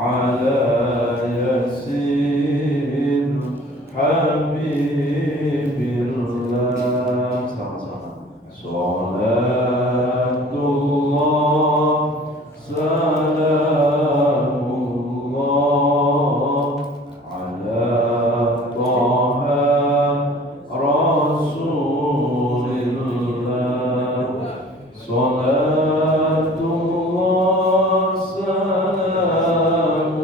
على ياسين حبيب الله صلاة الله سلام الله على طه رسول الله صلاة الله سلام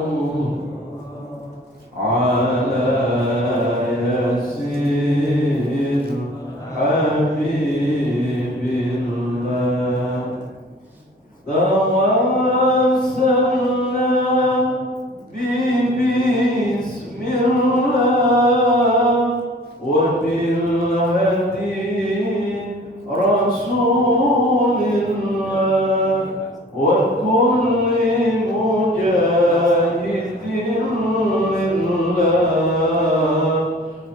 على ياسين حبيب الله توسلنا بسم الله وبالهدي رسول الله وكل مجاهد لله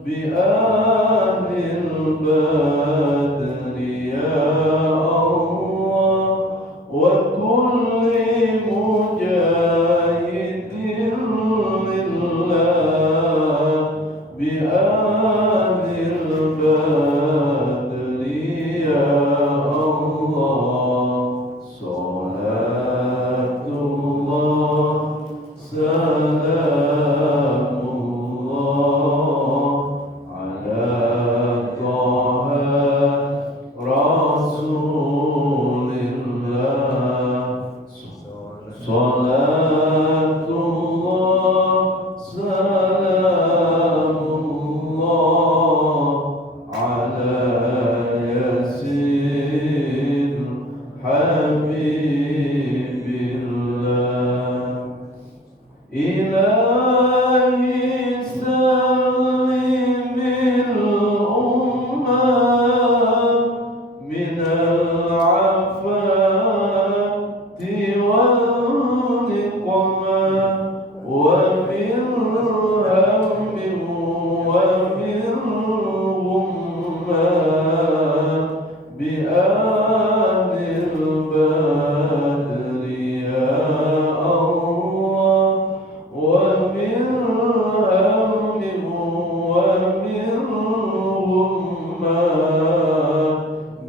بأهل البدر يا الله وكل مجاهد لله بأهل البدر يا الله صلاة الله سلام الله على طه رسول الله صلاة الله سلام الله على ياسين حبيب الله إلهي سلم الأمة من العفات والنقمة ومن هم ومن غمة بآل البدر يا الله ومن هم ومن غمة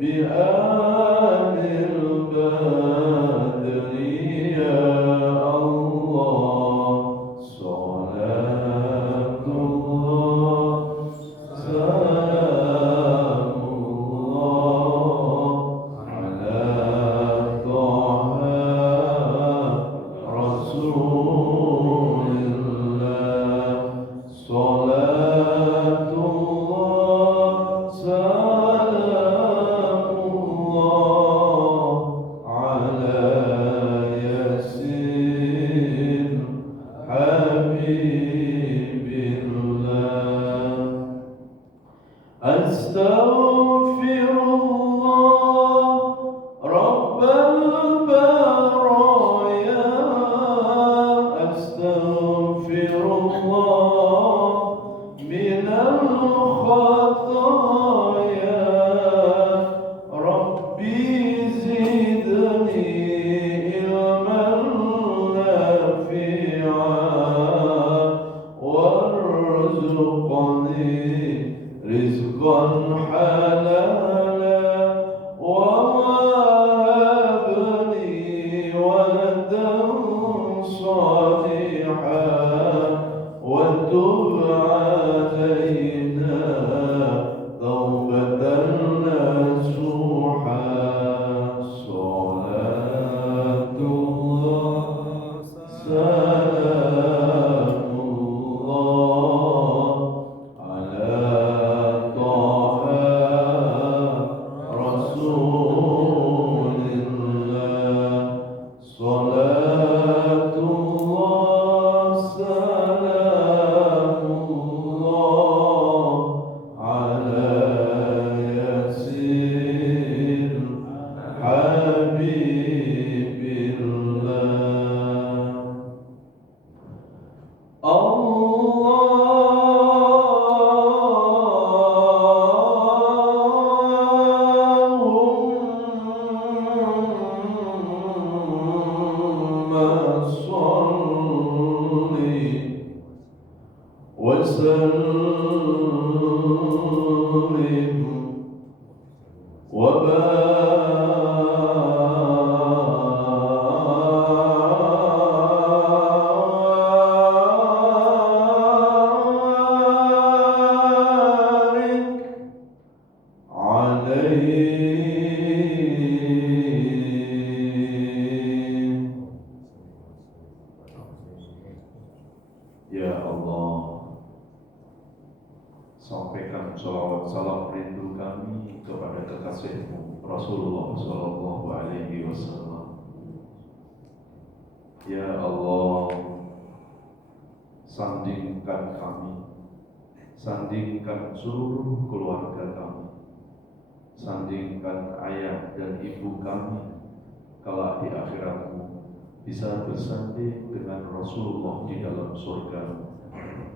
بآل البدر يا الله صلاة الله سلام الله على طه رسول الله صلاة الله سلام الله على ياسين حبيب الله أستغفر الله رب البرايا أستغفر الله من الخطايا ربي زدني علما نافعا وارزقني رزقا حلالا وهب لي ولدا صالحا وتب علينا توبة نصوحا صلاة الله سلام الله على طه رسول الله صلاة الله سلام الله على ياسين حبيب الله اللهم صل Ya Allah, sampaikan salawat salam rindu kami kepada kekasihmu Rasulullah Sallallahu Alaihi Wasallam. Ya Allah, sandingkan kami, sandingkan seluruh keluarga kami, sandingkan ayah dan ibu kami kelak di akhiratmu bisa bersanding dengan Rasulullah di dalam surga,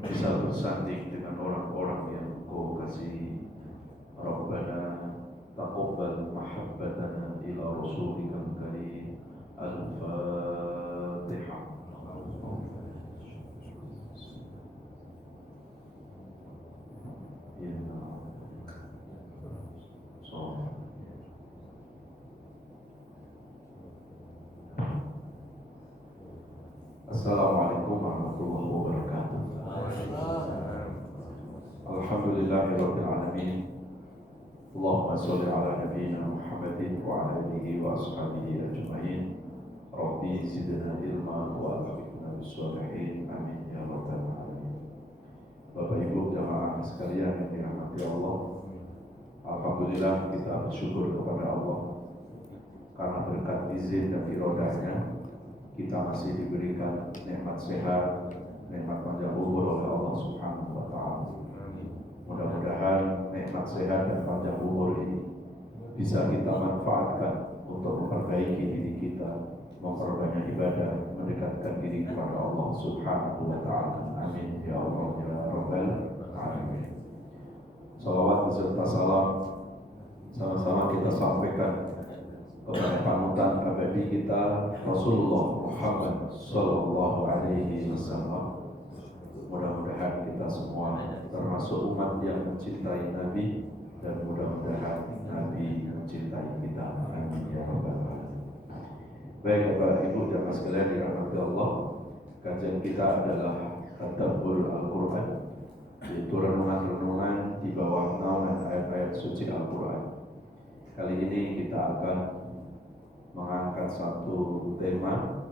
bisa bersanding dengan orang-orang yang Kau kasihi. Rabbana taqabbal mahabbatana ila Rasulika karim. Al-Fatihah. Assalamualaikum warahmatullahi wabarakatuh. Alhamdulillahirabbil alamin. Allahumma shalli ala nabiyyina Muhammadin wa ala alihi wa ashabihi ajma'in. Rabbi zidna ilma wa alhiqna bis-shalihin. Amin ya rabbal alamin. Bapak Ibu jamaah sekalian yang dirahmati Allah, alhamdulillah kita bersyukur kepada Allah karena berkat izin dan irodahnya kita masih diberikan nikmat sehat, nikmat panjang umur oleh Allah Subhanahu wa Ta'ala. Mudah-mudahan nikmat sehat dan panjang umur ini bisa kita manfaatkan untuk memperbaiki diri kita, memperbanyak ibadah, mendekatkan diri kepada Allah Subhanahu wa Ta'ala. Amin ya Allah ya Rabbal alamin. Salawat beserta salam sama-sama kita sampaikan kepada panutan abadi kita Rasulullah Muhammad Sallallahu Alaihi Wasallam. Mudah-mudahan kita semua termasuk umat yang mencintai Nabi, dan mudah-mudahan Nabi mencintai kita. Amin ya rabbal alamin. Baik Bapak Ibu jamaah sekalian dirahmati Allah, kajian kita adalah Tadabbur Al-Quran, yaitu renungan-renungan di bawah naungan ayat-ayat suci Al-Quran. Kali ini kita akan mengangkat satu tema,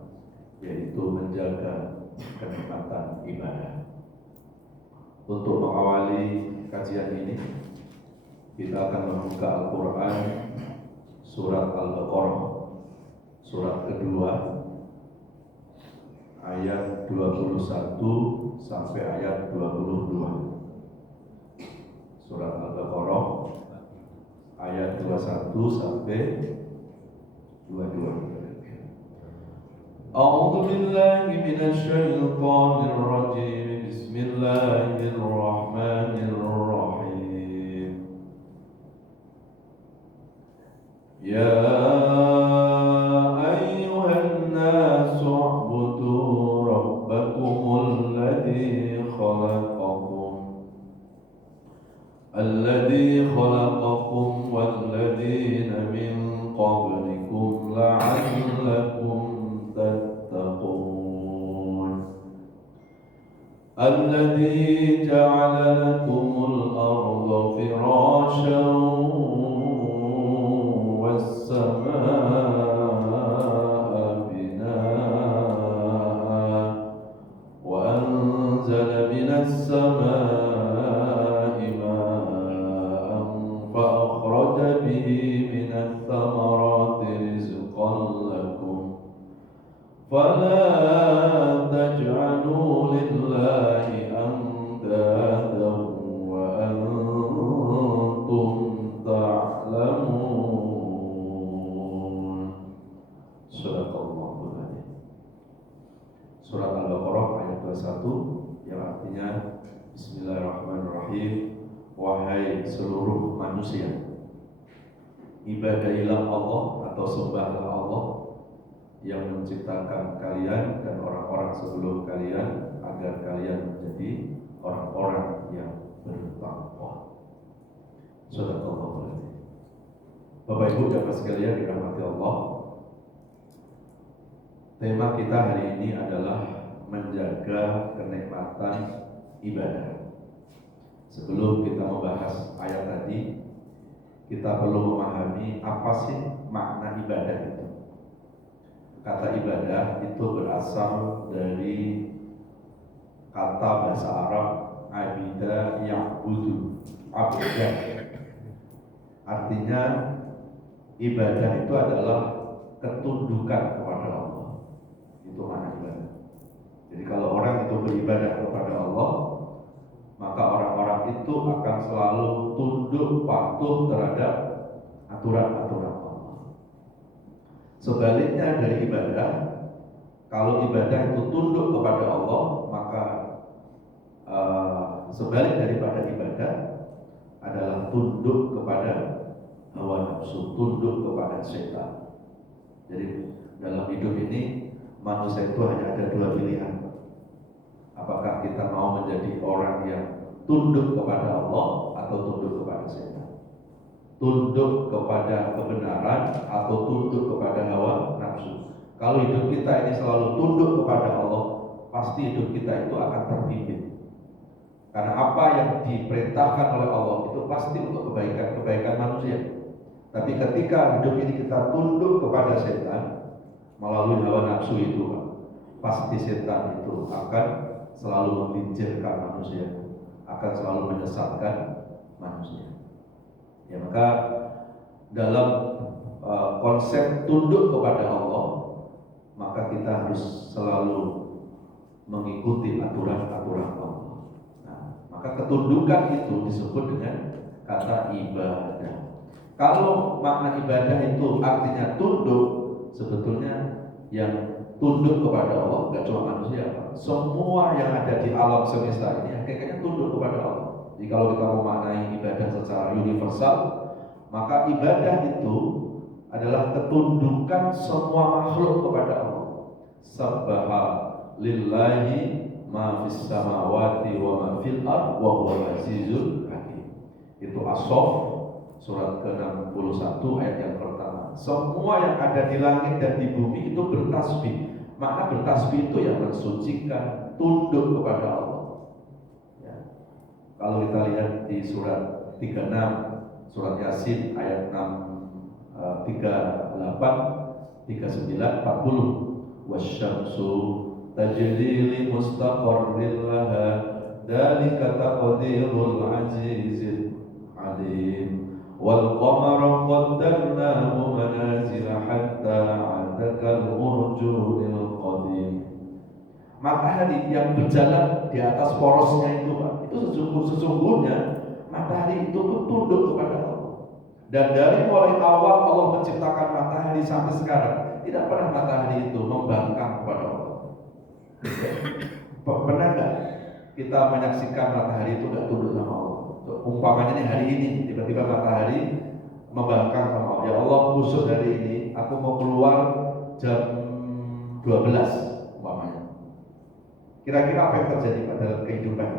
yaitu menjaga kenikmatan ibadah. Untuk mengawali kajian ini, kita akan membuka Al-Quran surat Al-Baqarah, surat kedua, ayat 21 sampai ayat 22. Surat Al-Baqarah ayat 21 sampai 22. A'udzu billahi minasy syaithanir rajim. Bismillahirrahmanirrahim. Ya ayyuhan nasu u'budu rabbakumul ladzi khalaqakum walladzina min qablikum la'allakum tattaqun. Alladzi ja'ala lakumul arda firasyan was-samaa'a binaa'a wa anzala minas samaa'i maa'an fa akhraja bihi minats thamarati rizqan lakum fala taj'alu lillahi andadan wa antum ta'lamun. Sadaqallahul adzim. Surat Al-Baqarah ayat 21 yang artinya Bismillahirrahmanirrahim. Wahai seluruh manusia, ibadahilah Allah atau sembahlah Allah yang menciptakan kalian dan orang-orang sebelum kalian agar kalian menjadi orang-orang yang bertakwa. Sadaqallahu alaihi. Bapak Ibu dan Bapak sekalian dirahmati Allah. Tema kita hari ini adalah menjaga kenikmatan ibadah. Sebelum kita membahas ayat tadi, kita perlu memahami apa sih makna ibadah itu. Kata ibadah itu berasal dari kata bahasa Arab abida ya'budu, abdan. Artinya ibadah itu adalah ketundukan kepada Allah. Itu makna ibadah. Jadi kalau orang itu beribadah kepada Allah, maka orang-orang itu akan selalu tunduk patuh terhadap aturan-aturan Allah. Sebaliknya dari ibadah, kalau ibadah itu tunduk kepada Allah, maka sebalik daripada ibadah adalah tunduk kepada hawa nafsu, tunduk kepada setan. Jadi dalam hidup ini manusia itu hanya ada dua pilihan. Apakah kita mau menjadi orang yang tunduk kepada Allah atau tunduk kepada setan? Tunduk kepada kebenaran atau tunduk kepada hawa nafsu? Kalau hidup kita ini selalu tunduk kepada Allah, pasti hidup kita itu akan terpimpin. Karena apa yang diperintahkan oleh Allah itu pasti untuk kebaikan manusia. Tapi ketika hidup ini kita tunduk kepada setan melalui hawa nafsu itu, pasti setan itu akan selalu membincangkan manusia, akan selalu menyesatkan manusia. Ya, maka dalam konsep tunduk kepada Allah, maka kita harus selalu mengikuti aturan-aturan Allah. Nah, maka ketundukan itu disebut dengan kata ibadah. Kalau makna ibadah itu artinya tunduk, sebetulnya yang tunduk kepada Allah nggak cuma manusia, semua yang ada di alam semesta ini hakikatnya tunduk kepada Allah. Jadi kalau kita memaknai ibadah secara universal, maka ibadah itu adalah ketundukan semua makhluk kepada Allah. Sabbaha lillahi ma fis samawati wa ma fil ard wa huwal azizul hakim. Itu As-Saff surat ke-61 ayat yang pertama. Semua yang ada di langit dan di bumi itu bertasbih. Makna bertasbih itu yang mensucikan, tunduk kepada Allah. Ya. Kalau kita lihat di surat 36, surat Yasin ayat 6, 38, 39, 40. Wasyamsu tajri li mustaqarrin laha dzalika taqdirul azizil alim. Wal qamara qaddarnahu manazila hatta 'ada kal urjunil qadim. Matahari yang berjalan di atas porosnya itu, Pak, itu sesungguhnya matahari itu tunduk kepada Allah. Dan dari mulai awal Allah menciptakan matahari sampai sekarang, tidak pernah matahari itu membangkang kepada Allah. Pernah nggak kita menyaksikan matahari itu nggak tunduk sama Allah? Umpamanya nih hari ini tiba-tiba matahari membangkang sama Allah. Ya Allah, khusus hari ini aku mau keluar jam 12 umpamanya. Kira-kira apa yang terjadi pada kehidupan?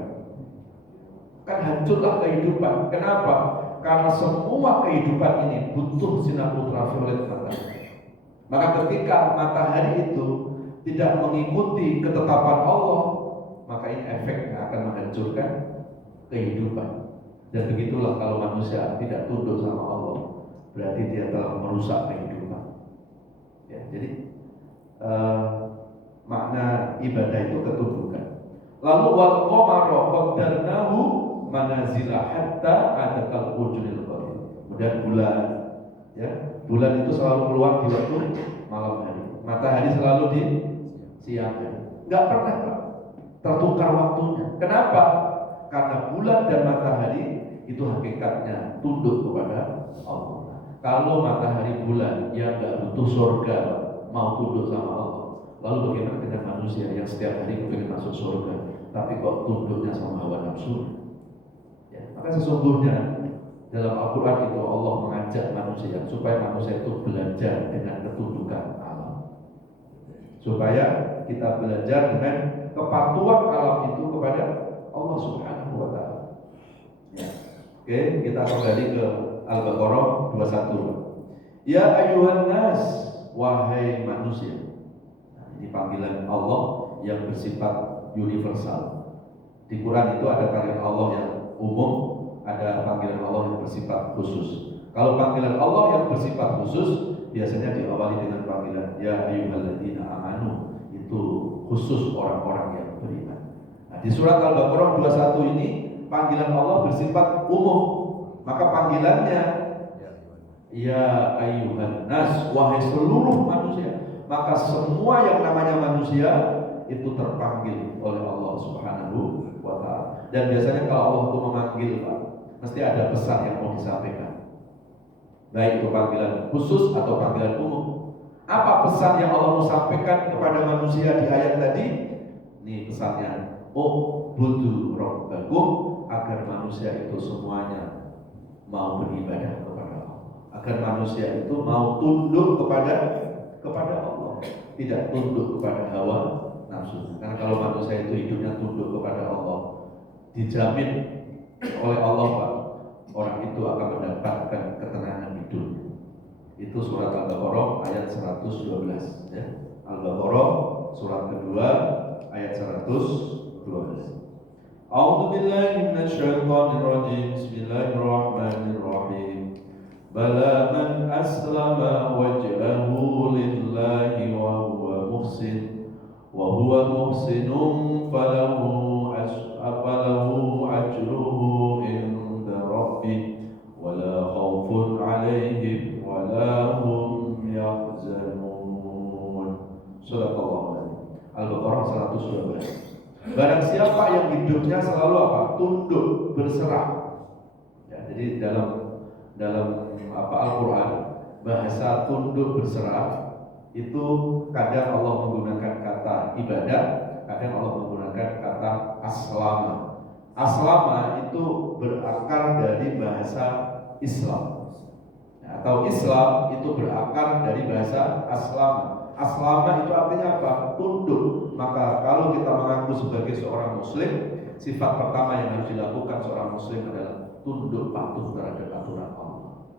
Kan hancurlah kehidupan. Kenapa? Karena semua kehidupan ini butuh sinar ultraviolet matahari. Maka ketika matahari itu tidak mengikuti ketetapan Allah, maka ini efeknya akan menghancurkan kehidupan. Dan begitulah kalau manusia tidak tunduk sama Allah, berarti dia telah merusak kehidupan. Ya, jadi makna ibadah itu ketundukan. Lalu wal qamara qaddarnahu manazila hatta adakal urjunil qadim. Kemudian bulan, ya, bulan itu selalu keluar di waktu malam hari. Matahari selalu di siang hari. Enggak pernah, Pak, tertukar waktunya. Kenapa? Karena bulan dan matahari itu hakikatnya tunduk kepada Allah. Kalau matahari bulan yang enggak butuh surga mau tunduk sama Allah, lalu bagaimana dengan manusia yang setiap hari ingin masuk surga, tapi kok tunduknya sama hawa nafsu? Ya, maka sesungguhnya dalam Al-Quran itu Allah mengajak manusia supaya manusia itu belajar dengan ketundukan Allah. supaya kita belajar dengan kepatuhan alam itu kepada Allah Subhanahu wa taala. Ya. Oke, kita kembali ke Al-Baqarah 21. Ya ayyuhan nas, wahai manusia. Nah, ini panggilan Allah yang bersifat universal. Di Quran itu ada panggilan Allah yang umum, ada panggilan Allah yang bersifat khusus. Kalau panggilan Allah yang bersifat khusus biasanya diawali dengan panggilan ya ayyuhalladzina amanu, itu khusus orang-orang yang beriman. Nah, di surat Al-Baqarah 21 ini panggilan Allah bersifat umum. Maka panggilannya ya ayyuhan nas, wahai seluruh manusia. Maka semua yang namanya manusia itu terpanggil oleh Allah Subhanahu wa taala. Dan biasanya kalau Allah itu memanggil, Pak, mesti ada pesan yang mau disampaikan. Baik itu panggilan khusus atau panggilan umum. Apa pesan yang Allah mau sampaikan kepada manusia di ayat tadi? Ini pesannya, budu rabbakum, agar manusia itu semuanya mau beribadah kepada Allah, agar manusia itu mau tunduk kepada Allah, tidak tunduk kepada hawa nafsu. Karena kalau manusia itu hidupnya tunduk kepada Allah, dijamin oleh Allah, Pak, orang itu akan mendapatkan ketenangan hidup. Itu surat Al-Baqarah ayat 112 ya. Al-Baqarah surat kedua ayat 112. A'udzu billahi minasyaitonir rajim. Bismillahirrahmanirrahim. Bala man aslama wajhahu lillahi wa huwa muhsin falahu ajruhu inda rabbih wala khaufun 'alaihim wala hum yahzanun. Sadaqallahu Al-Baqarah 112. Barang siapa yang hidupnya selalu apa? Tunduk, berserah. Ya, jadi dalam Al-Qur'an bahasa tunduk berserah itu kadang Allah menggunakan kata ibadah, kadang Allah menggunakan kata aslama. Aslama itu berakar dari bahasa Islam. Atau Islam itu berakar dari bahasa aslama. Aslama itu artinya apa? Tunduk. Maka kalau kita mengaku sebagai seorang muslim, sifat pertama yang harus dilakukan seorang muslim adalah tunduk patuh terhadap aturan Allah.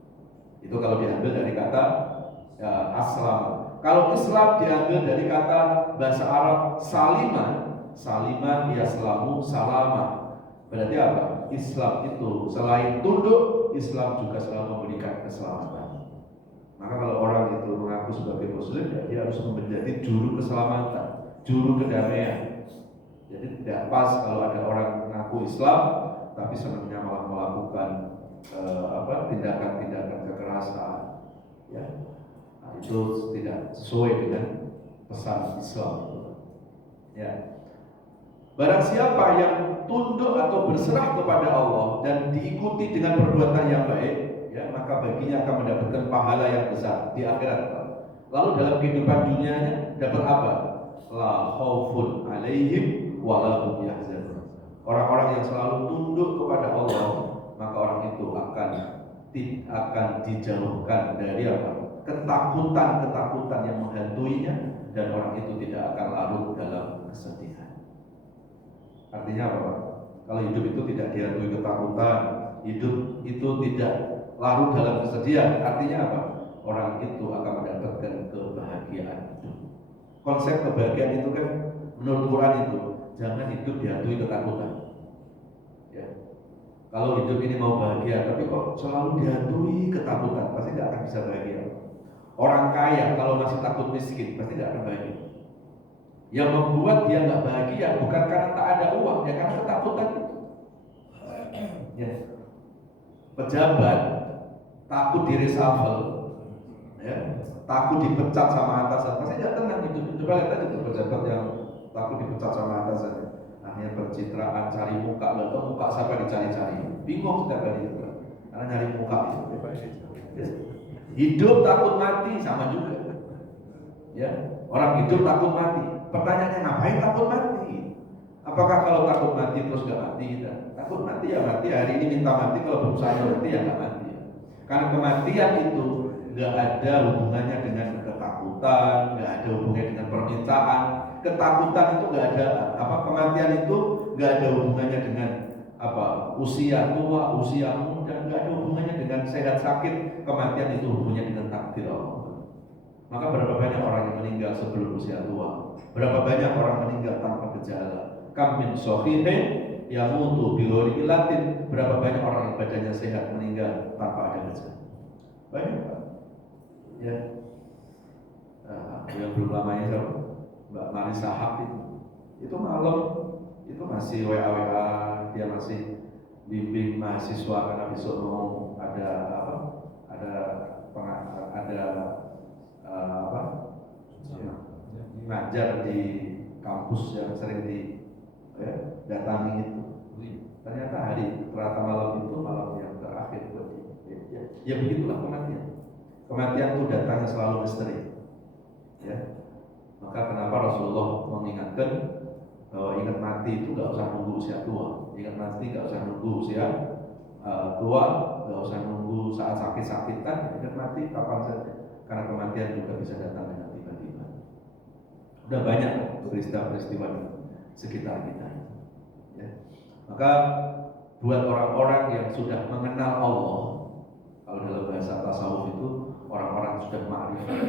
Itu kalau diambil dari kata aslama. Kalau Islam diambil dari kata bahasa Arab salimah. Salimah yaslamu salama. Berarti apa? Islam itu selain tunduk, Islam juga selalu memberikan keselamatan. Maka kalau orang itu mengaku sebagai muslim, ya dia harus menjadi juru keselamatan, juru kedamaian. Jadi tidak pas kalau ada orang mengaku Islam tapi sebenarnya malah melakukan tindakan-tindakan kekerasan. Ya, nah, itu tidak sesuai dengan pesan Islam. Ya. Barang siapa yang tunduk atau berserah kepada Allah dan diikuti dengan perbuatan yang baik, ya, maka baginya akan mendapatkan pahala yang besar di akhirat. Lalu dalam kehidupan dunianya dapat apa? La khaufun 'alaihim wa la hum yahzanun. Orang-orang yang selalu tunduk kepada Allah, maka orang itu akan dijauhkan dari apa? Ketakutan yang menghantuinya, dan orang itu tidak akan larut dalam kesedihan. Artinya apa, Pak? Kalau hidup itu tidak dihantui ketakutan, hidup itu tidak larut dalam kesedihan, artinya apa? Orang itu akan mendapatkan kebahagiaan hidup. Konsep kebahagiaan itu kan menurut Quran itu jangan hidup dihantui ketakutan. Ya. Kalau hidup ini mau bahagia, tapi kok selalu dihantui ketakutan, pasti tidak akan bisa bahagia. Orang kaya kalau masih takut miskin, pasti tidak akan bahagia. Yang membuat dia nggak bahagia bukan karena tak ada uang, ya karena ketakutan itu. Ya. Pejabat takut di reshuffle, ya, takut dipecat sama atasan, pasti tidak tenang hidup. Coba lihat aja tuh pejabat yang takut dipecat sama atasan, akhirnya pencitraan, cari muka, lalu muka siapa dicari-cari, bingung setiap hari itu, karena nyari muka itu. Ya. Hidup takut mati sama juga, ya. Orang hidup takut mati. Pertanyaannya, ngapain takut mati? Apakah kalau takut mati terus gak mati? Takut mati ya mati, hari ini minta mati, kalau berusaha mati ya gak mati. Karena kematian itu gak ada hubungannya dengan ketakutan, gak ada hubungannya dengan permintaan, ketakutan itu nggak ada kematian itu nggak ada hubungannya dengan usia tua, usia muda, nggak ada hubungannya dengan sehat sakit. Kematian itu hubungannya dengan takdir Allah. Maka berapa banyak orang yang meninggal sebelum usia tua? Berapa banyak orang meninggal tanpa gejala? Kam min sahihin yamutu bi ghairi illatin. Berapa banyak orang yang badannya sehat meninggal tanpa ada gejala? Banyak, Pak. Ya. Yang belum lama ini Mbak Marisa Haq itu malam itu masih WA, dia masih bimbing mahasiswa karena besok mau ngajar di kampus yang sering datangi itu. Ternyata malam itu malam yang terakhir buat dia. Ya begitulah kematian. Kematian itu datangnya selalu misteri. Ya. Maka kenapa Rasulullah mengingatkan bahwa ingat mati itu gak usah nunggu usia tua, ingat mati gak usah nunggu usia tua, gak usah nunggu saat sakit-sakitan, ingat mati kapan saja, karena kematian juga bisa datang dengan tiba-tiba. Udah banyak peristiwa-peristiwa di sekitar kita. Ya. Maka buat orang-orang yang sudah mengenal Allah, kalau dalam bahasa tasawuf itu orang-orang sudah ma'rifah,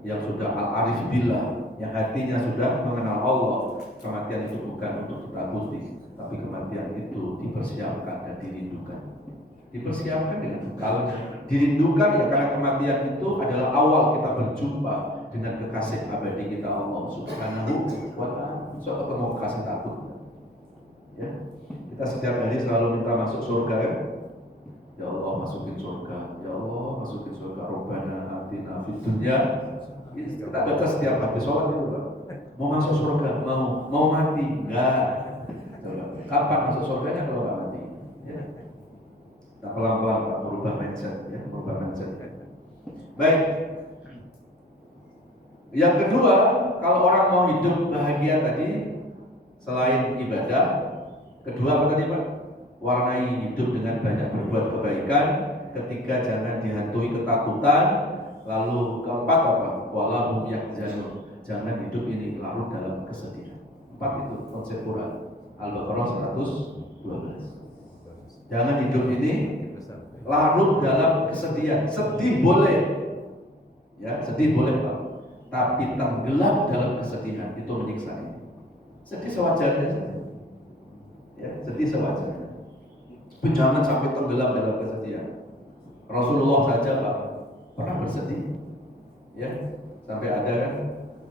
yang sudah al-arif billah, yang hatinya sudah mengenal Allah, kematian itu bukan untuk ditakuti, tapi kematian itu dipersiapkan dan dirindukan. Dipersiapkan dengan bekal, dirindukan ya karena kematian itu adalah awal kita berjumpa dengan kekasih abadi kita Allah Subhanahu wa ta'ala. So ketemu kekasih takut. Ya. Kita setiap hari selalu minta masuk surga ya. Ya Allah masukin surga, ya Allah masukin surga. Rabbana atina fid dunya. Kita baca setiap habis sholat itu, mau masuk surga, mau mati, enggak. Kapan masuk surganya kalau nggak mati? Ya. Kita pelan-pelan Pak, merubah mindset, ya, merubah mindset. Baik. Yang kedua, kalau orang mau hidup bahagia tadi, selain ibadah, kedua apa tadi Pak? Warnai hidup dengan banyak berbuat kebaikan. Ketiga, jangan dihantui ketakutan. Lalu keempat apa? Walahum yahzanun. Jangan hidup ini larut dalam kesedihan. 4 itu konsep Quran. Al-Baqarah 112. Jangan hidup ini larut dalam kesedihan. Sedih boleh, ya sedih boleh Pak. Tapi tenggelam dalam kesedihan itu menyiksa. Sedih sewajarnya saja. Ya, sedih sewajarnya. Jangan sampai tenggelam dalam kesedihan. Rasulullah saja Pak pernah bersedih. Ya, sampai ada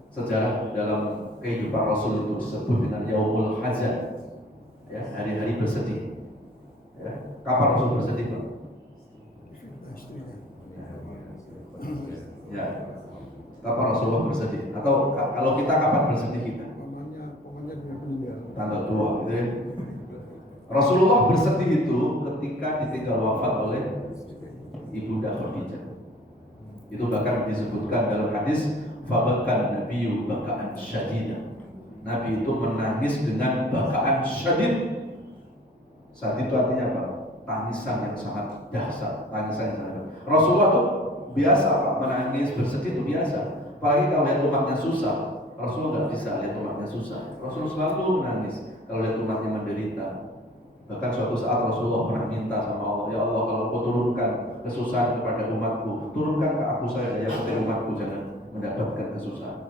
sejarah dalam kehidupan Rasul itu disebut dengan Yaumul Hazan. Ya, hari-hari bersedih. Ya, kapan Rasul bersedih Pak? Ya, kapan Rasulullah bersedih? Atau kalau kita kapan bersedih kita? Tanggal 2 gitu ya. Rasulullah bersedih itu ketika ditinggal wafat oleh Ibunda Khadijah. Itu bahkan disebutkan dalam hadis fabakan nabiyyu bakaan syadidah. Nabi itu menangis dengan bakaan syadid. Saat itu artinya apa? Tangisan yang sangat dahsyat, tangisan yang sangat. Rasulullah tuh biasa Pak, menangis, bersedih itu biasa. Apalagi kalau lihat umatnya susah. Rasulullah nggak bisa lihat umatnya susah. Rasulullah selalu menangis kalau lihat umatnya menderita. Bahkan suatu saat Rasulullah pernah minta sama Allah, ya Allah kalau kau turunkan kesusahan kepada umatku, turunkan ke aku saya yang seperti umatku jangan mendapatkan kesusahan.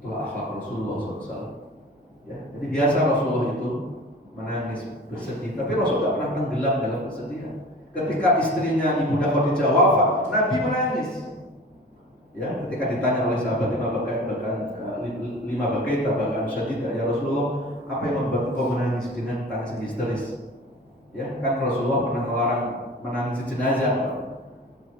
Itulah akhlak Rasulullah SAW. Ya, jadi biasa Rasulullah itu menangis, bersedih, tapi Rasul tidak pernah tenggelam dalam kesedihan. Ketika istrinya Ibunda Khadijah wafat, Nabi menangis. Ya, ketika ditanya oleh sahabat lima bakaita bahkan syadidah, ya Rasulullah, apa yang membuat kau menangis dengan tangis histeris? Ya, kan Rasulullah pernah melarang menangis jenazah.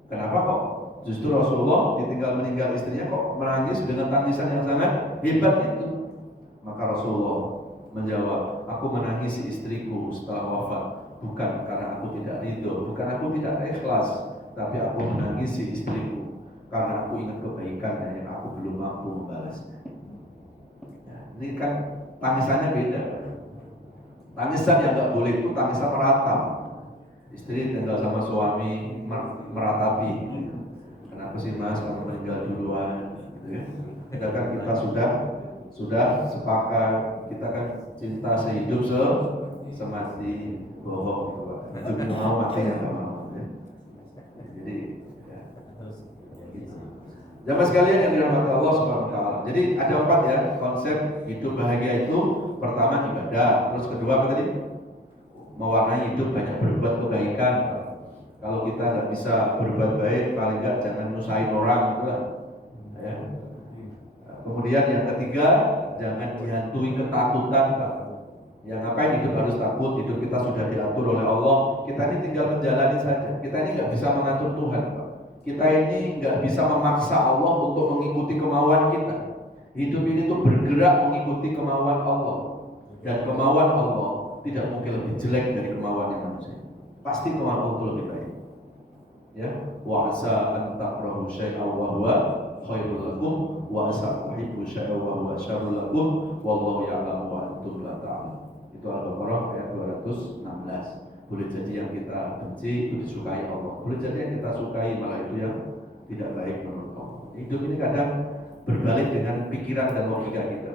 Kenapa kok justru Rasulullah ditinggal meninggal istrinya kok menangis dengan tangisan yang sangat hebat itu? Maka Rasulullah menjawab, aku menangisi istriku setelah wafat bukan karena aku tidak ridho, bukan aku tidak ikhlas, tapi aku menangisi istriku karena aku ingat kebaikannya yang aku belum mampu membalasnya. Ya, ini kan tangisannya beda. Tangisan yang nggak boleh itu tangisan meratap. Istri tinggal sama suami meratapi. Kenapa sih mas kamu meninggal duluan? Gitu ya. Sedangkan kita sudah sudah sepakat kita kan cinta sehidup semati, bohong. Itu kan mau mati ya nggak mau. Ya. Jadi ya. Jamaah sekalian yang dirahmati Allah Subhanahu wa taala. Jadi ada 4 ya konsep hidup bahagia itu. Pertama ibadah, terus kedua apa tadi? Mewarnai hidup, banyak berbuat kebaikan. Kalau kita nggak bisa berbuat baik, paling nggak jangan nyusahin orang, gitu lah. Ya. Kemudian yang ketiga, jangan dihantui ketakutan. Yang ngapain hidup harus takut? Hidup kita sudah diatur oleh Allah. Kita ini tinggal menjalani saja. Kita ini nggak bisa mengatur Tuhan. Kita ini nggak bisa memaksa Allah untuk mengikuti kemauan kita. Hidup ini tuh bergerak mengikuti kemauan Allah. Dan kemauan Allah tidak mungkin lebih jelek dari kemauan manusia. Pasti kemauan Allah itu lebih baik. Ya, wa asa an takrahu syai'an wa huwa khairul lakum wa asa tuhibbu syai'an wa huwa syarrul lakum wallahu ya'lamu wa antum la ta'lamun. Itu Al-Baqarah ayat 216. Boleh jadi yang kita benci itu disukai Allah. Boleh jadi yang kita sukai malah itu yang tidak baik menurut Allah. Hidup ini kadang berbalik dengan pikiran dan logika kita.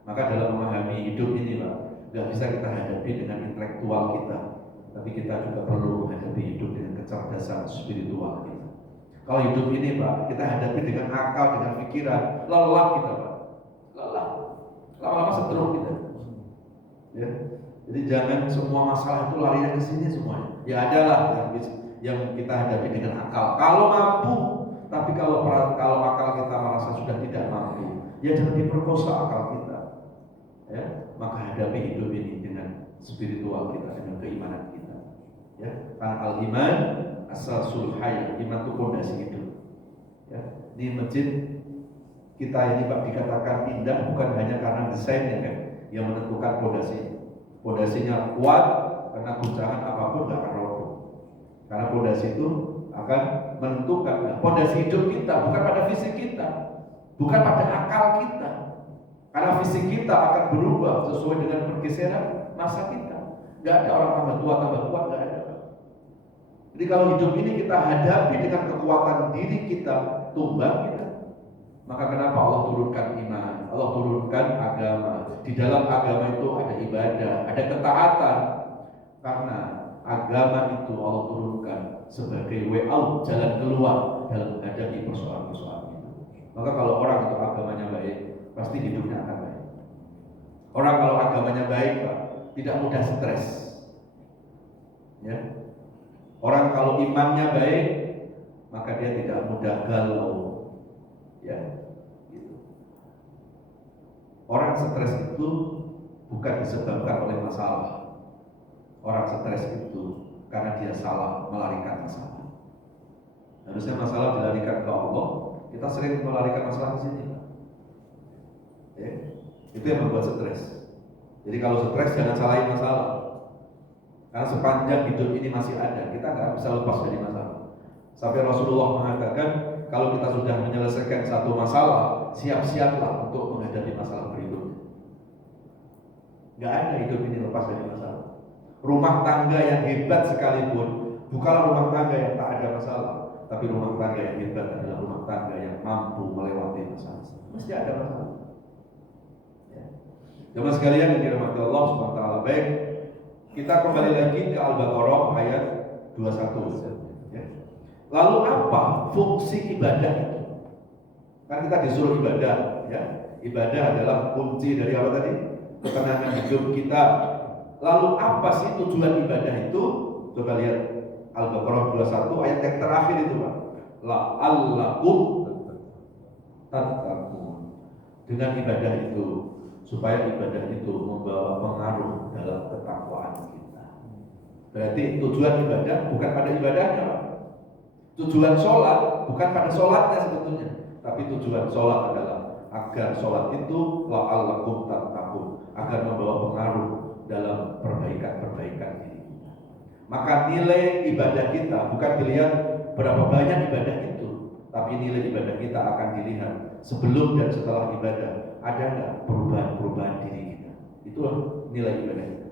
Maka dalam memahami hidup ini, Pak, nggak bisa kita hadapi dengan intelektual kita, tapi kita juga perlu menghadapi hidup dengan kecerdasan spiritual kita. Kalau hidup ini, Pak, kita hadapi dengan akal, dengan pikiran, lelah kita, Pak, lelah, lama-lama stroke kita. Ya, jadi jangan semua masalah itu larinya ke sini semuanya. Ya adalah yang kita hadapi dengan akal. Kalau mampu, tapi kalau akal kita merasa sudah tidak mampu, ya jangan diperkosa akal kita. Ya, maka hadapi hidup ini dengan spiritual kita, dengan keimanan kita. Ya, karena al-iman asasul hayat, iman itu pondasi hidup. Ya, di masjid kita ini, Pak, dikatakan indah bukan hanya karena desainnya kan, yang menentukan pondasi. Pondasinya kuat, karena guncangan apapun nggak akan roboh. Karena pondasi itu akan menentukan pondasi hidup kita, bukan pada fisik kita, bukan pada akal kita. Karena fisik kita akan berubah sesuai dengan pergeseran masa kita. Gak ada orang tambah tua, gak ada. Jadi kalau hidup ini kita hadapi dengan kekuatan diri kita, tumbang kita. Maka kenapa Allah turunkan iman, Allah turunkan agama. Di dalam agama itu ada ibadah, ada ketaatan. Karena agama itu Allah turunkan sebagai way out, jalan keluar dalam menghadapi persoalan-persoalan itu. Maka kalau orang itu agamanya baik, pasti hidupnya akan baik. Orang kalau agamanya baik, Pak, tidak mudah stres. Ya. Orang kalau imannya baik, maka dia tidak mudah galau. Ya. Gitu. Orang stres itu bukan disebabkan oleh masalah. Orang stres itu karena dia salah melarikan masalah. Harusnya masalah dilarikan ke Allah. Kita sering melarikan masalah di sini. Ya, itu yang membuat stres. Jadi kalau stres jangan salahin masalah. Karena sepanjang hidup ini masih ada, kita nggak bisa lepas dari masalah. Sampai Rasulullah mengatakan, kalau kita sudah menyelesaikan satu masalah, siap-siaplah untuk menghadapi masalah berikutnya. Nggak ada hidup ini lepas dari masalah. Rumah tangga yang hebat sekalipun, bukanlah rumah tangga yang tak ada masalah, tapi rumah tangga yang hebat adalah rumah tangga yang mampu melewati masalah. Mesti ada masalah. Jemaah sekalian yang dirahmati Allah Subhanahu wa taala. Baik, kita kembali lagi ke Al-Baqarah ayat 21. Ya. Lalu apa fungsi ibadah itu? Kan kita disuruh ibadah, ya. Ibadah adalah kunci dari apa tadi? Ketenangan hidup kita. Lalu apa sih tujuan ibadah itu? Coba lihat Al-Baqarah 21 ayat yang terakhir itu, Pak. La'allakum tattaqun. Dengan ibadah itu, supaya ibadah itu membawa pengaruh dalam ketakwaan kita. Berarti tujuan ibadah bukan pada ibadahnya, Pak. Tujuan sholat bukan pada sholatnya sebetulnya, tapi tujuan sholat adalah agar sholat itu la'allakum tattaqun, agar membawa pengaruh dalam perbaikan-perbaikan diri kita. Maka nilai ibadah kita bukan dilihat berapa banyak ibadah itu, tapi nilai ibadah kita akan dilihat sebelum dan setelah ibadah. Ada nggak perubahan-perubahan diri kita? Itulah nilai ibadah kita.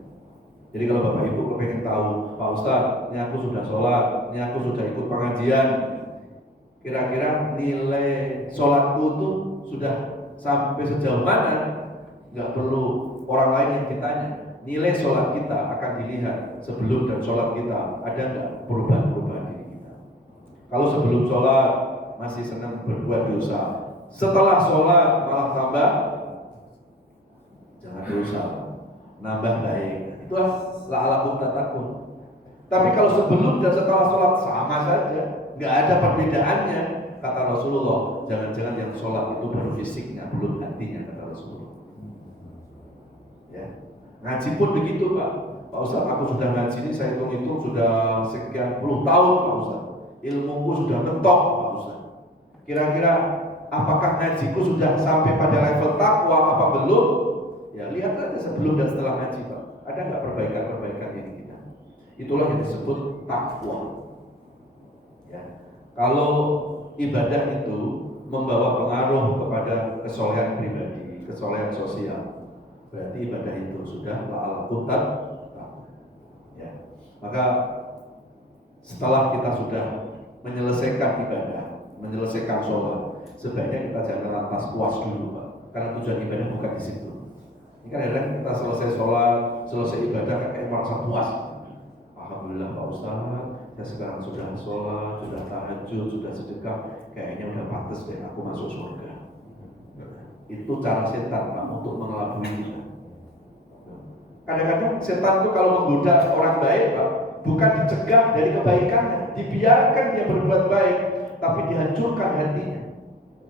Jadi kalau Bapak Ibu pengen tahu, Pak Ustadz, ini aku sudah sholat, ini aku sudah ikut pengajian, kira-kira nilai sholatku itu sudah sampai sejauh mana nggak perlu orang lain yang ditanya. Nilai sholat kita akan dilihat sebelum dan sholat kita ada nggak perubahan-perubahan diri kita. Kalau sebelum sholat masih senang berbuat dosa, setelah sholat malah tambah, jangan dosa, nambah baik. Itulah la'alakum tattaqun. Tapi kalau sebelum dan setelah sholat sama saja, nggak ada perbedaannya. Kata Rasulullah, jangan-jangan yang sholat itu baru fisiknya, belum hatinya, kata Rasulullah. Ya. Ngaji pun begitu Pak. Pak Ustaz, aku sudah ngaji ini, saya hitung-hitung sudah sekian puluh tahun Pak Ustaz. Ilmuku sudah mentok Pak Ustaz. Kira-kira apakah ngajiku sudah sampai pada level takwa apa belum? Ya lihat aja sebelum dan setelah ngaji Pak. Ada nggak perbaikan-perbaikan diri kita? Itulah yang disebut takwa. Ya. Kalau ibadah itu membawa pengaruh kepada kesolehan pribadi, kesolehan sosial, berarti ibadah itu sudah la'alakum tattaqun. Ya. Maka setelah kita sudah menyelesaikan ibadah, menyelesaikan sholat, sebaiknya kita jangan lantas puas dulu Pak, karena tujuan ibadah bukan di situ. Ini kan kadang kita selesai sholat, selesai ibadah kayak merasa puas. Alhamdulillah Pak Ustaz, saya sekarang sudah sholat, sudah tahajud, sudah sedekah, kayaknya udah pantas deh aku masuk surga. Itu cara setan Pak untuk mengelabui kita. Kadang-kadang setan itu kalau menggoda orang baik Pak, bukan dicegah dari kebaikannya, dibiarkan dia berbuat baik, tapi dihancurkan hatinya.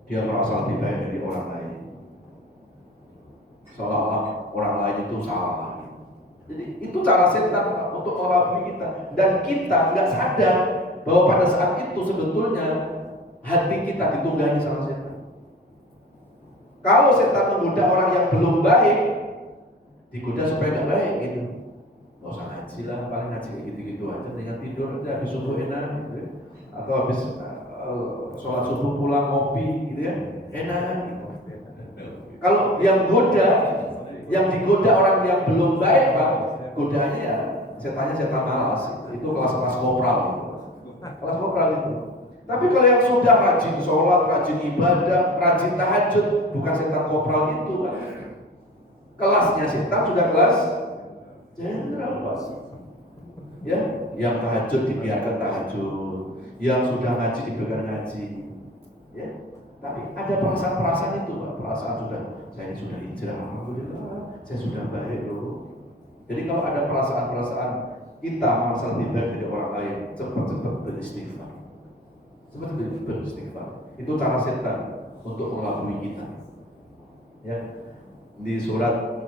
Dia merasa lebih baik dari orang lain, seolah-olah orang lain itu salah. Jadi itu cara setan Pak, untuk mengelabui kita, dan kita nggak sadar bahwa pada saat itu sebetulnya hati kita ditunggangi sama setan. Kalau setan menggoda orang yang belum baik, digoda supaya nggak baik gitu. Nggak usah ngaji lah, paling ngaji kayak gitu-gitu aja, tinggal tidur aja habis subuh enak gitu. Atau habis sholat subuh pulang ngopi gitu ya, enak gitu. Kalau yang digoda orang yang belum baik Pak, godaannya ya setannya setan malas. Itu kelas-kelas kopral gitu. Kelas kopral itu. Tapi kalau yang sudah rajin sholat, rajin ibadah, rajin tahajud, bukan setan kopral itu Pak. Kelasnya setan sudah kelas jenderal Pak. Ya, yang tahajud dibiarkan tahajud, yang sudah ngaji dibiarkan ngaji. Ya, tapi ada perasaan-perasaan itu Pak. Perasaan saya sudah hijrah, alhamdulillah, saya sudah baik dulu. Jadi kalau ada perasaan-perasaan kita merasa lebih baik dari orang lain, cepat-cepat beristighfar. Cepat-cepat beristighfar. Itu cara setan untuk mengelabui kita. Ya, di surat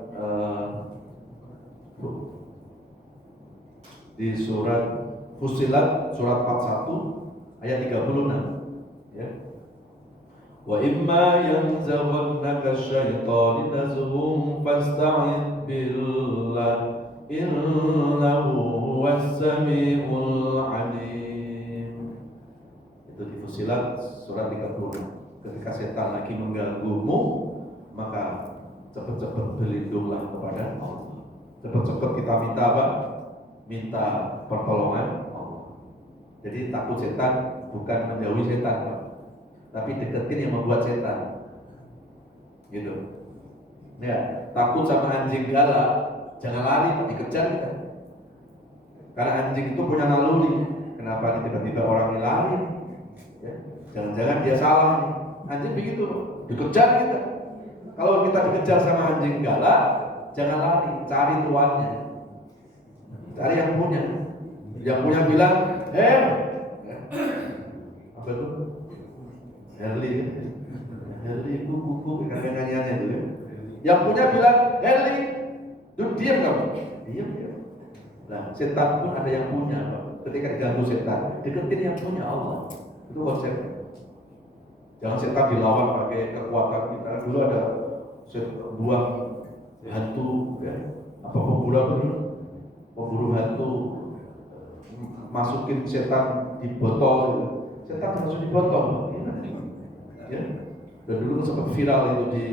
Fussilat surat 41 ayat 36 ya. Wa imma yanzaghannaka asy-syaitanu nazghun fasta'idz billah innahu huwas-sami'ul 'alim. Itu di Fussilat surat 36. Ketika setan lagi mengganggumu, maka cepat-cepat berlindunglah kepada Allah. Cepat-cepat kita minta apa? Minta pertolongan Allah. Jadi takut setan bukan menjauhi setan Pak, tapi deketin yang membuat setan. Gitu. Ya, takut sama anjing galak, jangan lari, dikejar kita. Karena anjing itu punya naluri. Kenapa tiba-tiba orang ini lari? Ya, jangan-jangan dia salah nih. Anjing begitu, dikejar kita. Kalau kita dikejar sama anjing galak, jangan lari, cari tuannya. Cari yang punya. Yang punya bilang, apa itu? Herli. Herli itu buku nyanyiannya itu. Yang punya bilang, Herli, diam kamu. Diam ya. Nah, setan pun ada yang punya. Ketika diganggu setan, deketin yang punya Allah. Itu konsep. Jangan setan dilawan pakai kekuatan kita. Dulu ada buah hantu, ya. Apa pemburu hantu, masukin setan di botol. Setan langsung di botol. Ya. Dan dulu sempat viral itu di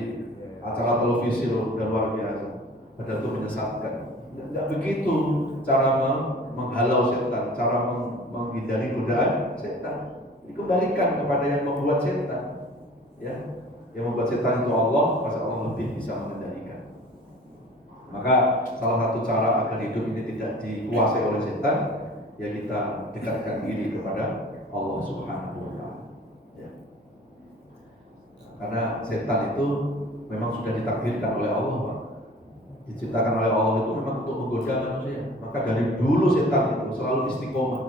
acara televisi loh, dan luar biasa. Padahal itu menyesatkan. Tidak begitu cara menghalau setan, cara menghindari godaan setan. Dikembalikan kepada yang membuat setan. Ya, Yang membuat setan itu Allah, masa Allah lebih bisa mengendalikan. Maka salah satu cara agar hidup ini tidak dikuasai oleh setan, ya kita dekatkan diri kepada Allah Subhanahu wa Ta'ala. Ya. Karena setan itu memang sudah ditakdirkan oleh Allah, Pak. Diciptakan oleh Allah itu memang untuk menggoda manusia. Maka dari dulu setan itu selalu istiqomah.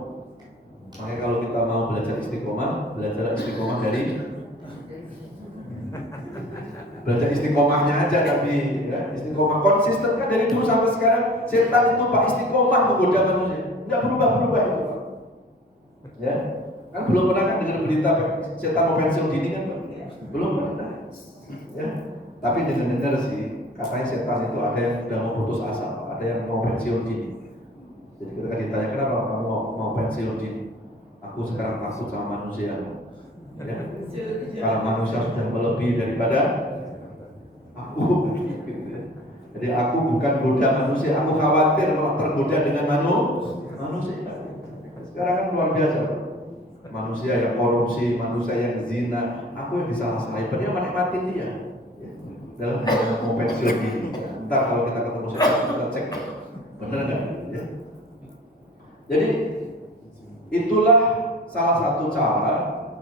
Makanya kalau kita mau belajar istiqomah belajar istiqomahnya aja, tapi ya, istiqomah konsisten kan dari dulu sampai sekarang. Setan itu Pak istiqomah menggoda manusia, nggak berubah itu. Ya, kan belum pernah kan dengar berita setan mau pensiun dini kan? Belum pernah. Ya, tapi dengar sih katanya setan itu ada yang sudah mau putus asa, ada yang mau pensiun dini. Jadi ketika ditanya kenapa kamu mau pensiun dini, aku sekarang takut sama manusia. Ya, karena manusia sudah melebihi daripada aku. Jadi aku bukan goda manusia, aku khawatir kalau tergoda dengan manusia. Sekarang kan luar biasa, manusia yang korupsi, manusia yang zina, aku yang disalah-salahin, padahal menikmati dia. Dalam mau pensiun ini, ntar kalau kita ketemu sekarang kita cek bener nggak? Ya. Jadi itulah salah satu cara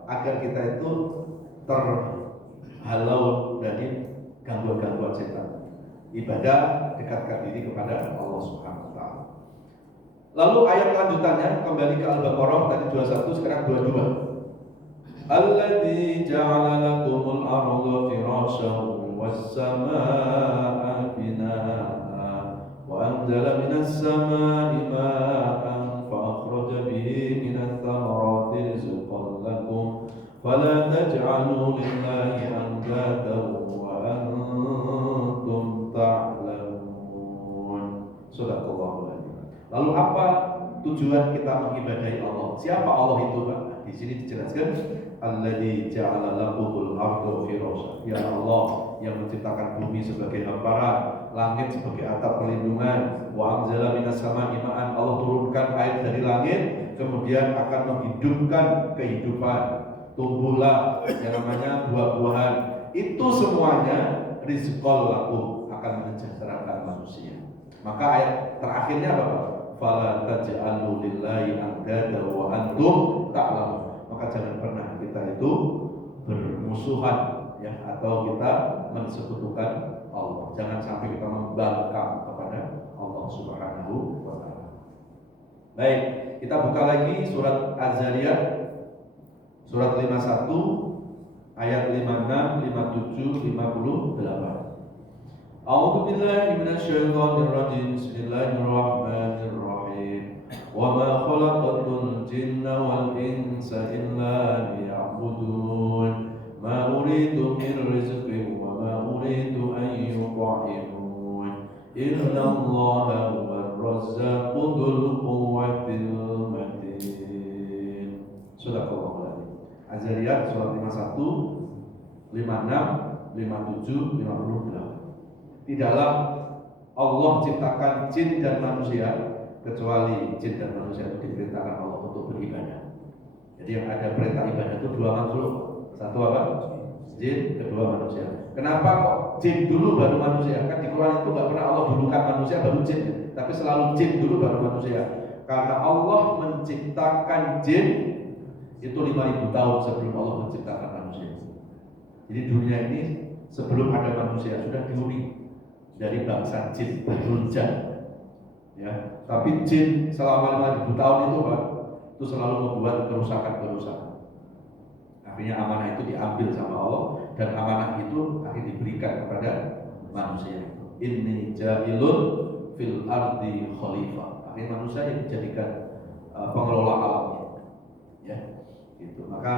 agar kita itu terhalau dari gangguan-gangguan setan. Ibadah, dekatkan diri kepada Allah Subhanahu wa Ta'ala. Lalu ayat lanjutannya kembali ke Al-Baqarah tadi 21, sekarang 22. Alladzi ja'ala lakumul arda firasyan was-samaa'a binaa'a wa anzala minas samaa'i maa'an fa akhraja bihi minats thamarati rizqan lakum fala taj'alu lillahi andada antum ta'lamun. Shadaqallahul adzim. Lalu apa tujuan kita mengibadahi Allah? Siapa Allah itu, Pak? Di sini dijelaskan alladzi ja'ala lakumul arda firasyan. Ya Allah yang menciptakan bumi sebagai hamparan, langit sebagai atap perlindungan. Wa anzala minas samaa'i ma'an. Allah turunkan air dari langit, kemudian akan menghidupkan kehidupan. Tumbuhlah yang namanya buah-buahan. Itu semuanya rizqal lakum, akan mensejahterakan manusia. Maka ayat terakhirnya apa? Fala taj'alu lillahi andada wa antum ta'lamun. Maka jangan pernah kita itu bermusuhan ya, atau kita mensekutukan Allah. Jangan sampai kita membangkang kepada Allah Subhanahu wa Ta'ala. Baik, kita buka lagi surat Az-Zariyat surat 51 ayat 56, 57, 58. A'udzu billahi minasyaitonir rajim. Bismillahirrahmanirrahim. Wa ma khalaqatul jinna wal insa illa liya'budun. Ma uridu min rizqin wa ma uridu an yut'imun. Inna Allaha huwar razzaqu dzul quwwatil matin. Shadaqallahu Az-Zariyat surat 51, 56, 57, 58. Tidaklah Allah ciptakan jin dan manusia kecuali jin dan manusia itu diperintahkan Allah untuk beribadah. Jadi yang ada perintah ibadah itu dua makhluk. Satu apa? Jin, kedua manusia. Kenapa kok jin dulu baru manusia? Kan di Quran itu nggak pernah Allah dulukan manusia baru jin, tapi selalu jin dulu baru manusia. Karena Allah menciptakan jin itu 5.000 tahun sebelum Allah menciptakan manusia. Jadi dunia ini sebelum ada manusia sudah dihuni dari bangsa jin, berjin. Ya, tapi jin selama 5.000 tahun itu Pak, itu selalu membuat kerusakan. Akhirnya amanah itu diambil sama Allah dan amanah itu akhirnya diberikan kepada manusia. Inni ja'ilun fil ardi khalifah. Akhirnya manusia yang dijadikan pengelola alamnya. Ya. Gitu. Maka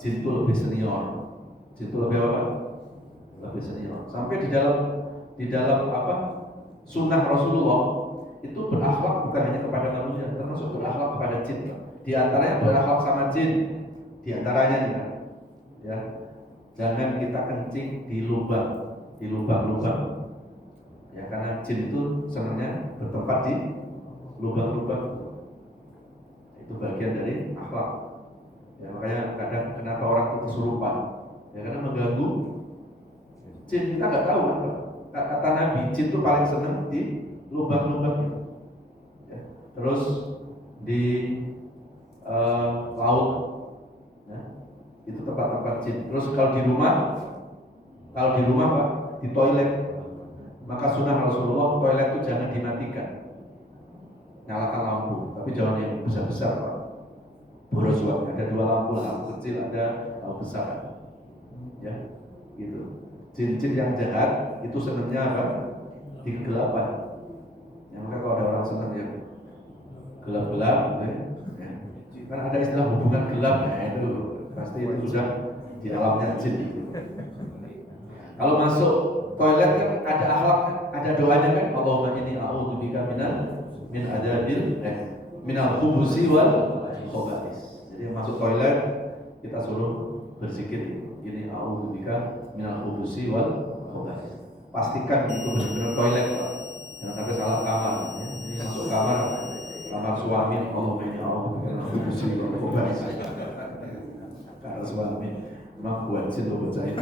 jin itu lebih senior. Jin itu lebih apa? Lebih senior. Sampai di dalam apa? Sunnah Rasulullah itu berakhlak bukan hanya kepada manusia, termasuk berakhlak kepada jin. Di antaranya berakhlak sama jin. Di antaranya ya. Jangan kita kencing di lubang-lubang. Ya, karena jin itu sebenarnya bertempat di lubang-lubang. Itu bagian dari akhlak. Ya, makanya kadang kenapa orang itu kesurupan? Ya karena mengganggu Jin kita nggak tahu. Kata Nabi, jin itu paling senang di lubang-lubang itu. Ya. Terus di laut, ya, itu tempat-tempat jin. Terus kalau di rumah Pak, di toilet, maka sunnah Rasulullah toilet itu jangan dimatikan, nyalakan lampu, tapi jangan yang besar-besar Pak. Boros Pak, ada 2 lampu kecil, ada lampu besar, ya, gitu. Jin-jin yang jahat itu sebenarnya apa? Di kegelapan. Ya, maka kalau ada orang senang yang gelap-gelap, ya, kan ada istilah hubungan gelap, ya itu pasti itu sudah di alamnya jin. Kalau masuk toilet kan ada akhlak, ada doanya kan, Allahumma inni a'udzubika min minal khubusi wal khaba'is. Jadi masuk toilet kita suruh berzikir, ini a'udzubika minal khubusi wal khaba'is. Pastikan itu benar-benar toilet Pak. Jangan sampai salah kamar. Ya. Ini masuk kamar suami, Allahumma inni a'udzubika minal khubusi wal khaba'is. Kamar suami, memang buat jin atau buat saya.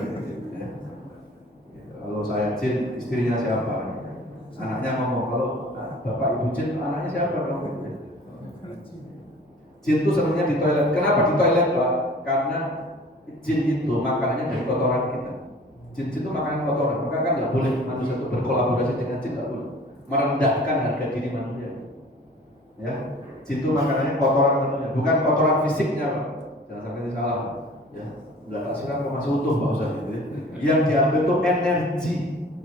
Kalau saya jin, istrinya siapa? Anaknya ngomong, kalau bapak ibu jin, anaknya siapa? Jin itu sebenarnya di toilet. Kenapa di toilet Pak? Karena jin itu makanannya dari kotoran kita. Jin itu makanan kotoran, maka kan nggak boleh manusia itu berkolaborasi dengan jin, nggak boleh merendahkan harga diri manusia. Ya, jin itu makanannya kotoran manusia, bukan kotoran fisiknya Pak. Jangan sampai salah. Ya, nggak tak siram kok masih utuh Pak Ustaz. Yang diambil itu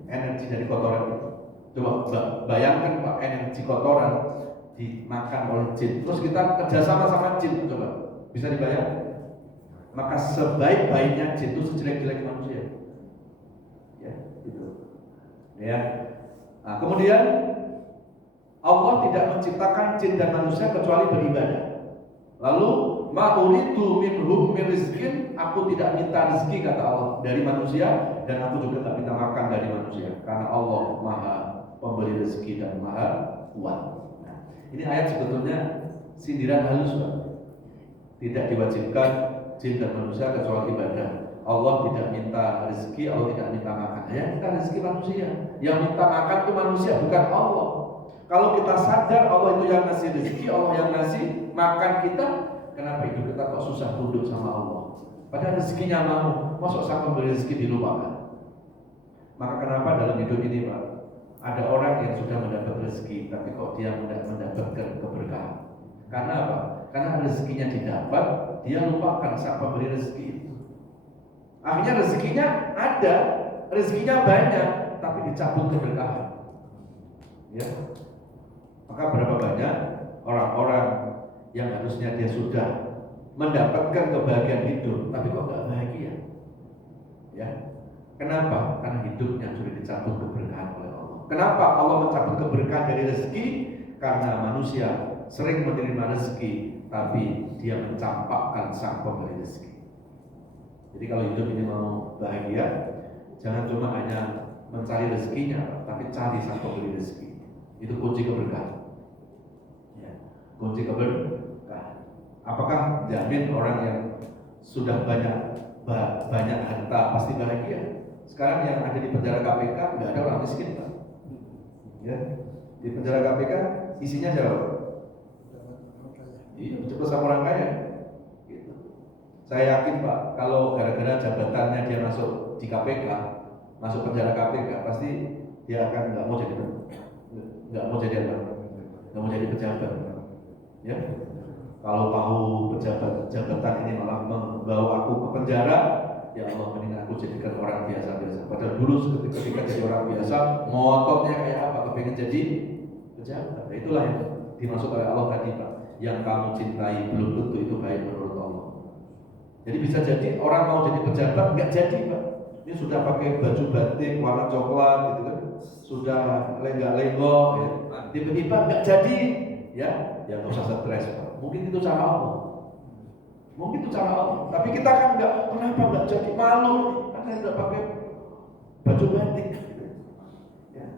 energi dari kotoran itu. Coba bayangkan Pak, energi kotoran dimakan oleh jin. Terus kita kerjasama sama jin, coba bisa dibayangkan? Maka sebaik-baiknya jin itu sejelek-jelek manusia. Ya, itu. Ya. Nah, kemudian Allah tidak menciptakan jin dan manusia kecuali beribadah. Lalu ma'uridu minhum min rizkin, aku tidak minta rezeki kata Allah dari manusia, dan aku juga tidak minta makan dari manusia, karena Allah Maha pemberi rezeki dan Maha kuat. Nah, ini ayat sebetulnya sindiran halus Pak. Tidak diwajibkan jin dan manusia kecuali ibadah. Allah tidak minta rezeki, Allah tidak minta makan. Ya, minta rezeki manusia. Yang minta makan itu manusia, bukan Allah. Kalau kita sadar Allah itu yang ngasih rezeki, Allah yang ngasih makan kita, kenapa hidup kita kok susah tunduk sama Allah? Padahal rezekinya mau, masuk sang pemberi rezeki dilupakan. Maka kenapa dalam hidup ini Pak, ada orang yang sudah mendapat rezeki, tapi kok dia tidak mendapatkan keberkahan? Karena apa? Karena rezekinya didapat, dia lupakan sang pemberi rezeki itu. Akhirnya rezekinya ada, rezekinya banyak, tapi dicabut keberkahan. Ya. Maka berapa banyak orang-orang yang harusnya dia sudah mendapatkan kebahagiaan hidup, tapi kok nggak bahagia? Ya, kenapa? Karena hidupnya sudah dicabut keberkahan oleh Allah. Kenapa Allah mencabut keberkahan dari rezeki? Karena manusia sering menerima rezeki, tapi dia mencampakkan sang pemberi rezeki. Jadi kalau hidup ini mau bahagia, jangan cuma hanya mencari rezekinya, tapi cari sang pemberi rezeki. Itu kunci keberkahan. Ya, kunci keberkahan. Apakah jamin orang yang sudah banyak harta pasti bahagia? Sekarang yang ada di penjara KPK nggak ada orang miskin Pak. Ya, di penjara KPK isinya siapa? Iya, cukup sama orang kaya. Gitu. Saya yakin Pak, kalau gara-gara jabatannya dia masuk di KPK, masuk penjara KPK, pasti dia akan nggak mau jadi pejabat. Ya, kalau tahu jabatan ini malah membawa aku ke penjara, ya Allah, mending aku jadikan orang biasa-biasa. Padahal dulu ketika jadi orang biasa, ngototnya kayak apa, kepengen jadi pejabat. Nah, itulah yang dimaksud oleh Allah tadi Pak. Yang kamu cintai belum tentu itu baik menurut Allah. Jadi bisa jadi orang mau jadi pejabat nggak jadi Pak. Ini sudah pakai baju batik warna coklat gitu kan, sudah lenggak-lenggok, ya. Tiba-tiba nggak jadi, ya nggak usah stres Pak. Mungkin itu cara Allah. Tapi kita kan kenapa nggak jadi, malu karena nggak pakai baju batik. Ya.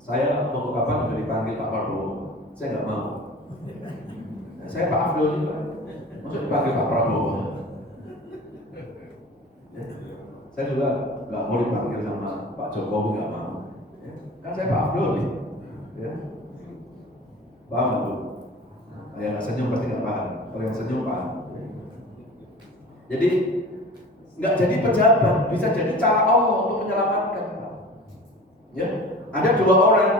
Saya waktu kapan udah dipanggil Pak Prabowo, saya nggak mau. Saya Pak Abdul juga, maksud dipanggil Pak Prabowo. Ya. Saya juga nggak mau dipanggil sama Pak Jokowi, nggak mau. Ya. Kan saya Pak Abdul, ya. Paham nggak Bu? Yang nggak senyum pasti nggak paham. Kalau yang senyum paham. Jadi nggak jadi pejabat, bisa jadi cara Allah untuk menyelamatkan. Ya, ada dua orang,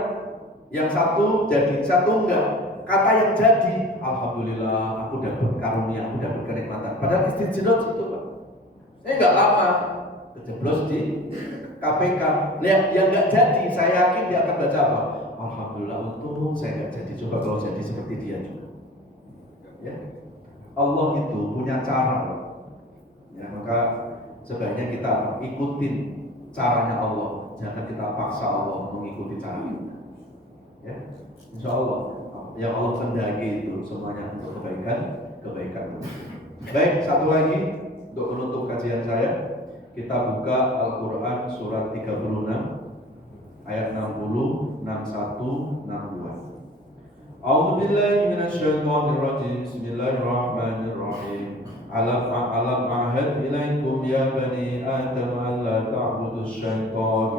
yang satu jadi, satu enggak. Kata yang jadi, alhamdulillah, aku dapat karunia, aku dapat kenikmatan. Padahal istijrot itu, Pak. Saya nggak lama kejeblos di KPK. Lihat, yang nggak jadi, saya yakin dia akan baca apa? Alhamdulillah, untung saya nggak jadi. Coba kalau jadi seperti dia juga. Ya, Allah itu punya cara. Ya, maka sebaiknya kita ikutin caranya Allah, jangan kita paksa Allah mengikuti cara kita. Ya, insya Allah yang Allah kehendaki itu semuanya untuk kebaikan. Baik, satu lagi untuk menutup kajian saya, kita buka Al-Quran surat 36 ayat 60, 61, 62. A'udzubillahi minasyaitonirrajim. Bismillahirrahmanirrahim. Alam ahad ilaikum ya bani Adam alla ta'budus syaitan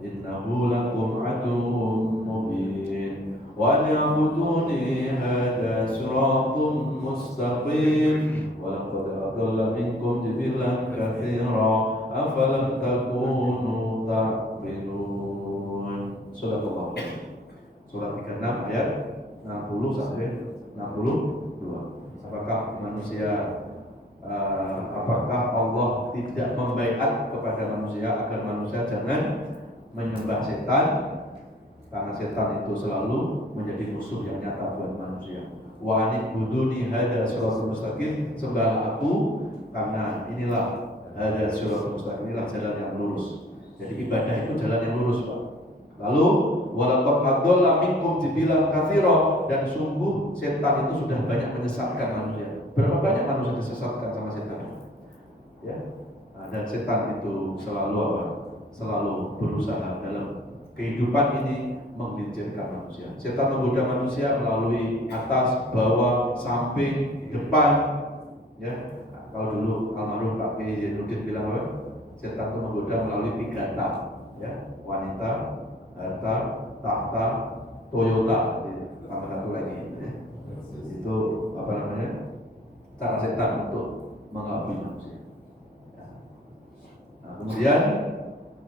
innahu lakum aduwwun mubin wa an ya'buduni hadza siratun mustaqim wa laqad adalla minkum jibilan katsira afalam takunu ta'qilun. Surah 36 ayat 60 sampai 62. Apakah Allah tidak membaiat kepada manusia agar manusia jangan menyembah setan, karena setan itu selalu menjadi musuh yang nyata buat manusia. Wa anibuduni hadza siratal mustaqim, sembahlah aku karena inilah hadza siratal mustaqim, inilah jalan yang lurus. Jadi ibadah itu jalan yang lurus, Pak. Lalu walaqad adalla minkum jibilan katsira, dan sungguh setan itu sudah banyak menyesatkan manusia. Berapa banyak manusia disesatkan sama setan? Ya. Nah, dan setan itu selalu apa? Selalu berusaha dalam kehidupan ini menggelincirkan manusia. Setan menggoda manusia melalui atas, bawah, samping, depan. Ya. Nah, kalau dulu almarhum Pak Kiai Zainuddin bilang apa? Setan itu menggoda melalui 3 tahap. Ya, wanita, harta, tahta, Toyota, tambah satu lagi. Itu apa namanya? Cara setan untuk mengelabui manusia. Nah, kemudian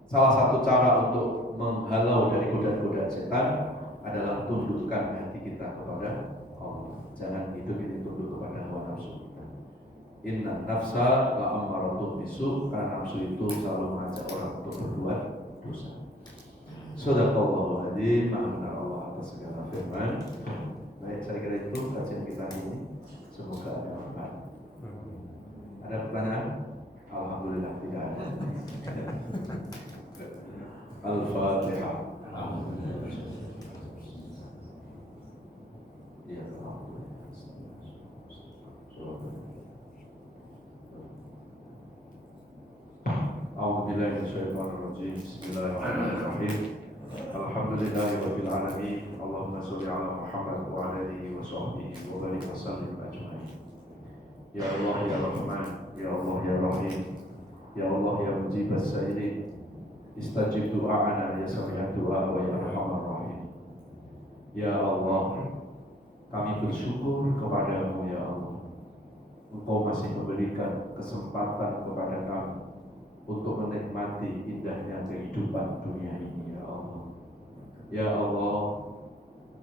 salah satu cara untuk menghalau dari godaan-godaan setan adalah tundukkan hati kita kepada Allah. Jangan hidup ini tunduk kepada hawa nafsu. Inna nafsa la'ammaratun bisu, karena nafsu itu selalu mengajak orang untuk berbuat dosa. Shadaqallahu adzim. Maafkan Allah atas segala firman. Baik, saya kira itu kajian kita ini. Semoga ada manfaat. Ada pertanyaan? Alhamdulillah tidak ada. Al-Fatihah. Ya Allah. A'udzubillahi minasyaitonir rajim. Bismillahirrahmanirrahim. Alhamdulillahirabbil alamin. Allahumma shalli ala Muhammad wa ala alihi wa sahbihi wa barik wa sallim ajmain. Ya Allah ya Rahman, ya Allah ya Rahim, ya Allah ya Mujibas Sayyidin, istajib du'ana ya sami'ad du'a wa ya Arhamar Rahim. Ya Allah, kami bersyukur kepadamu ya Allah. Engkau masih memberikan kesempatan kepada kami untuk menikmati indahnya kehidupan dunia ini ya Allah. Ya Allah,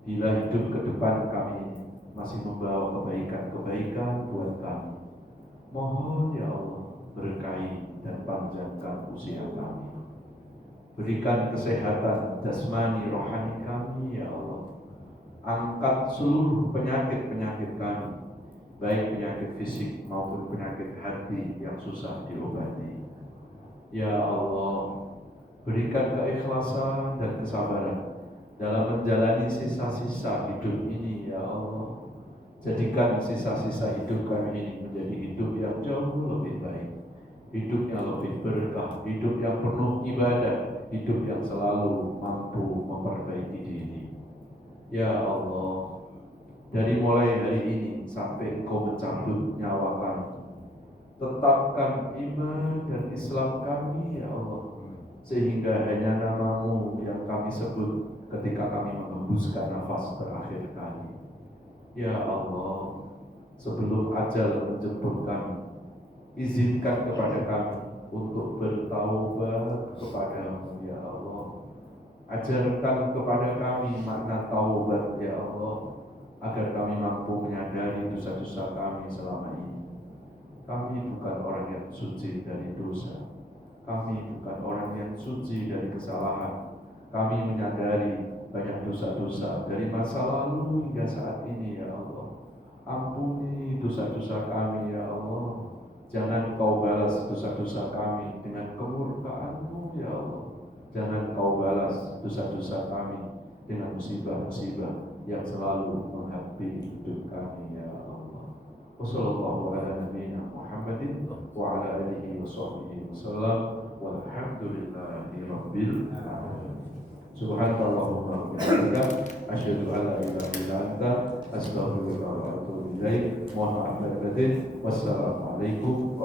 bila hidup ke depan kami masih membawa kebaikan-kebaikan buat kami, mohon ya Allah berkahi dan panjangkan usia kami. Berikan kesehatan jasmani rohani kami ya Allah. Angkat seluruh penyakit-penyakit kami, baik penyakit fisik maupun penyakit hati yang susah diobati. Ya Allah, berikan keikhlasan dan kesabaran dalam menjalani sisa-sisa hidup ini ya Allah. Jadikan sisa-sisa hidup kami ini menjadi hidup yang jauh lebih baik, hidup yang lebih berkah, hidup yang penuh ibadah, hidup yang selalu mampu memperbaiki diri. Ya Allah, dari mulai hari ini sampai Engkau mencabut nyawa kami, tetapkan iman dan Islam kami ya Allah. sehingga hanya nama-Mu yang kami sebut ketika kami mengembuskan nafas terakhir kali. Ya Allah, sebelum ajal menjemput kami, izinkan kepada kami untuk bertaubat kepada-Mu ya Allah. Ajarkan kepada kami makna taubat ya Allah, agar kami mampu menyadari dosa-dosa kami selama ini. Kami bukan orang yang suci dari dosa. Kami bukan orang yang suci dari kesalahan. Kami menyadari banyak dosa-dosa dari masa lalu hingga saat ini ya Allah. Ampuni dosa-dosa kami ya Allah. Jangan Kau balas dosa-dosa kami dengan kemurkaan-Mu ya Allah. Jangan Kau balas dosa-dosa kami dengan musibah-musibah yang selalu menghampiri hidup kami ya Allah. Wassallallahu ala nabiyyina Muhammadin wa ala alihi wa sahbihi wasallam walhamdulillahi rabbil alamin. Subhanallahumma wa bihamdika asyhadu an la ilaha illa anta astaghfiruka wa atubu ilaik. Mohon maaf lahir batin. Wassalamualaikum